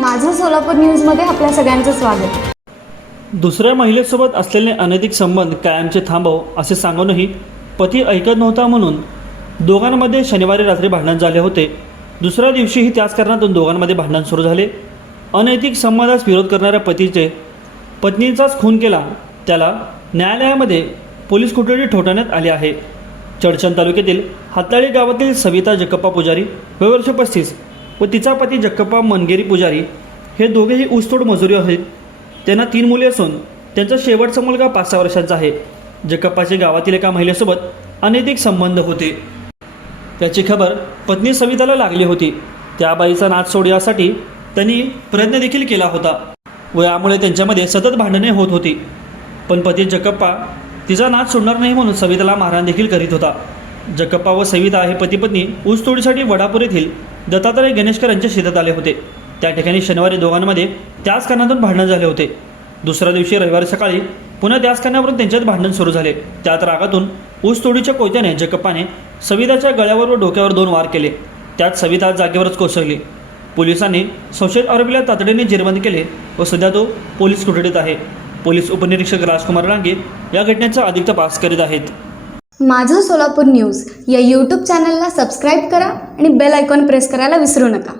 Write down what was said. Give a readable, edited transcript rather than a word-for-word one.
माझं सोलापूर न्यूजमध्ये आपल्या सगळ्यांचं स्वागत। दुसऱ्या महिलेसोबत असलेले अनैतिक संबंध कायमचे थांबव असे सांगूनही पती ऐकत नव्हता म्हणून दोघांमध्ये शनिवारी रात्री भांडण झाले होते। दुसऱ्या दिवशीही त्याच कारणातून दोघांमध्ये भांडण सुरू झाले। अनैतिक संबंधास विरोध करणाऱ्या पतीचे पत्नीचाच खून केला त्याला न्यायालयामध्ये पोलीस कोठडी ठोठावण्यात आली आहे। चडचण तालुक्यातील हाताळी गावातील सविता जगप्पा पुजारी वय वर्ष 35 व तिचा पती जगप्पा मनगेरी पुजारी हे दोघेही ऊसतोड मजुरी आहेत। त्यांना 3 मुले असून त्यांचा शेवटचा मुलगा 5-6 वर्षांचा आहे। जगप्पाचे गावातील एका महिलेसोबत अनैतिक संबंध होते। त्याची खबर पत्नी सविताला लागली होती। त्या बाईचा नाद सोड यासाठी त्यांनी प्रयत्न देखील केला होता व यामुळे त्यांच्यामध्ये सतत भांडणे होत होती। पण पती जगप्पा तिचा नाद सोडणार नाही म्हणून सविताला मारहाण देखील करीत होता। जगप्पा व सविता हे पती पत्नी ऊस तोडीसाठी वडापूर येथील दत्तात्रय गणेशकर यांच्या शेतात आले होते। त्या ठिकाणी शनिवारी दोघांमध्ये त्याच कारणातून भांडण झाले होते। दुसऱ्या दिवशी रविवारी सकाळी पुन्हा त्याच कारणावरून त्यांच्यात भांडण सुरू झाले। त्यात रागातून ऊस तोडीच्या कोयत्याने जगप्पाने सविताच्या गळ्यावर व डोक्यावर 2 वार केले। त्यात सविता जागेवरच कोसळली। पोलिसांनी संशयित आरोपीला तातडीने जेरबंद केले व सध्या तो पोलीस कोठडीत आहे। पोलीस उपनिरीक्षक राजकुमार रांगे या घटनेचा अधिक तपास करीत आहेत। माझं सोलापूर न्यूज या यूट्यूब चॅनलला सबस्क्राईब करा आणि बेल आयकॉन प्रेस करायला विसरू नका।